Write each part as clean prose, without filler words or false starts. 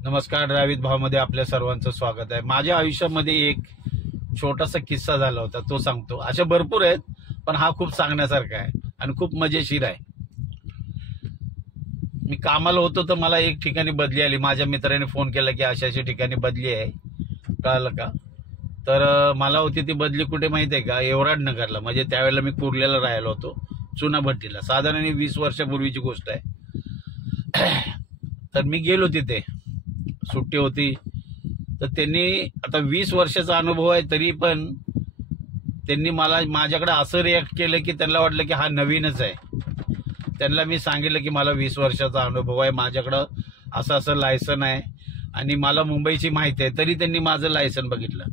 नमस्कार, ड्रायव्हित भावमध्ये आपल्या सर्वांचं स्वागत आहे। माझ्या आयुष्यामध्ये एक छोटासा किस्सा झाला होता, तो सांगतो। अशा भरपूर आहेत, पण हा खूप सांगण्यासारखा आहे आणि खूप मजेशीर आहे। मी कामाला होतो तर मला एक ठिकाणी बदली आली। माझ्या मित्राने फोन केला की अशा अशा ठिकाणी बदली आहे, कळलं का? तर मला होती ती बदली कुठे माहिती आहे का? एवराड नगरला। म्हणजे त्यावेळेला मी कुर्ल्याला राहिलो होतो, चुनाभट्टीला। साधारण 20 वर्षापूर्वीची गोष्ट आहे। तर मी गेलो तिथे, सुट्टी होती। तर त्यांनी आता 20 वर्षाचा अनुभव आहे, तरी पण त्यांनी मला माझ्याकडे असं रिॲक्ट केलं की त्यांना वाटलं की हा नवीनच आहे। त्यांना मी सांगितलं की मला 20 वर्षाचा अनुभव आहे, माझ्याकडं असं असं लायसन आहे आणि मला मुंबईची माहिती आहे। तरी त्यांनी माझं लायसन बघितलं।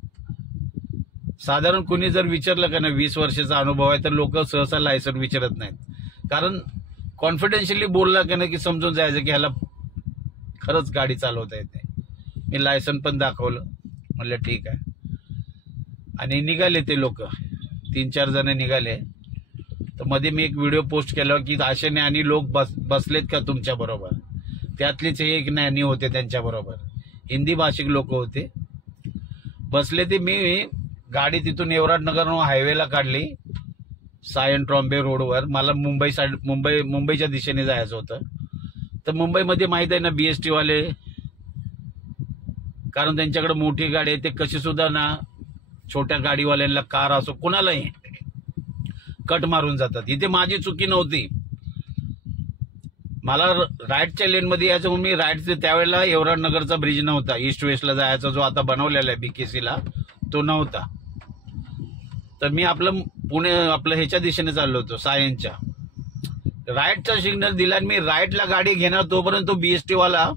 साधारण कुणी जर विचारलं का ना 20 वर्षाचा अनुभव आहे, तर लोक सहसा लायसन विचारत नाहीत। कारण कॉन्फिडेन्शियली बोलला का ना की समजून जायचं की ह्याला खरंच गाडी चालवता येते। मी लायसन पण दाखवलं, म्हणलं ठीक आहे। आणि निघाले ते लोक, 3-4 जण निघाले। तर मध्ये मी एक व्हिडिओ पोस्ट केला की असे ज्ञानी लोक बसलेत का तुमच्या बरोबर? त्यातलेच एक ज्ञानी होते, त्यांच्या बरोबर हिंदी भाषिक लोक होते, बसले ते। मी गाडी तिथून एवराड नगर हायवेला काढली, सायन ट्रॉम्बे रोडवर। मला मुंबईच्या दिशेने जायचं होतं। तर मुंबईमध्ये माहित आहे ना, बीएसटी वाले, कारण त्यांच्याकडे मोठी गाडी आहे, ते कशी सुद्धा ना छोट्या गाडीवाल्यांना, कार असो कुणालाही कट मारून जातात। इथे माझी चुकी नव्हती, मला राईटच्या लेन मध्ये यायचं म्हणून मी राईटचे, त्यावेळेला एवराड नगरचा ब्रिज नव्हता, ईस्ट वेस्टला जायचा जो आता बनवलेला आहे बीकेसीला, तो नव्हता। तर मी आपलं ह्याच्या दिशेने चाललो होतो, सायनच्या। राईटचा सिग्नल दिला आणि मी राईटला गाडी घेणार, तोपर्यंत तो बीएसटी वाला,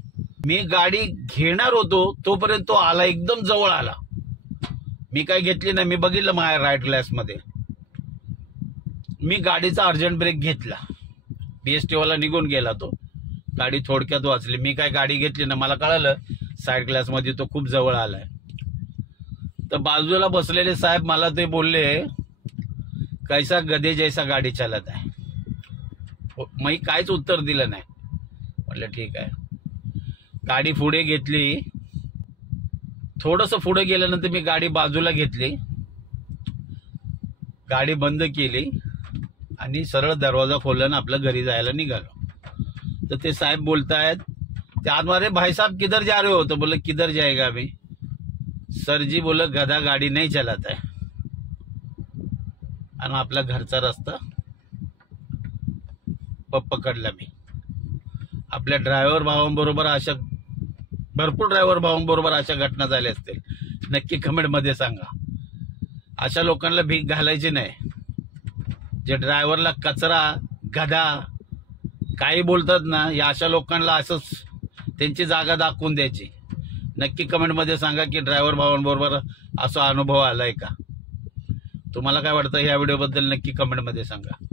मी गाडी घेणार होतो तोपर्यंत तो आला, एकदम जवळ आला। मी काय घेतली नाही, मी बघितलं माझ्या राईट ग्लास मध्ये। मी गाडीचा अर्जंट ब्रेक घेतला, बीएसटी वाला निघून गेला, तो गाडी थोडक्यात वाचली। मी काय गाडी घेतली ना, मला कळालं साईड ग्लास मध्ये तो खूप जवळ आलाय। तर बाजूला बसलेले साहेब मला ते बोलले, कैसा गधे जैसा गाडी चालत आहे। मी काहीच उत्तर दिलं नाही, म्हटलं ठीक आहे। गाडी पुढे घेतली, थोडंसं पुढे गेल्यानंतर मी गाडी बाजूला घेतली, गाडी बंद केली आणि सरळ दरवाजा खोलला आणि आपल्या घरी जायला निघालो। तर ते साहेब बोलतायत, ते आतमध्ये, भाई साहब किधर जा रहे हो? तो बोले किधर जाएगा अभी? सर जी बोला गधा गाडी नहीं चलाता है। आणि आपला घरचा रस्ता पकडला मी। आपल्या ड्रायव्हर भावांबरोबर अशा भरपूर ड्रायव्हर भावांबरोबर अशा घटना झाल्या असतील, नक्की कमेंट मध्ये सांगा। अशा लोकांना भीक घालायची नाही, जे ड्रायव्हरला कचरा, गधा काही बोलतात ना, या अशा लोकांना असंच त्यांची जागा दाखवून द्यायची। नक्की कमेंट मध्ये सांगा की ड्रायव्हर भावांबरोबर असा अनुभव आलाय का? तुम्हाला काय वाटतं या व्हिडिओबद्दल? नक्की कमेंट मध्ये सांगा।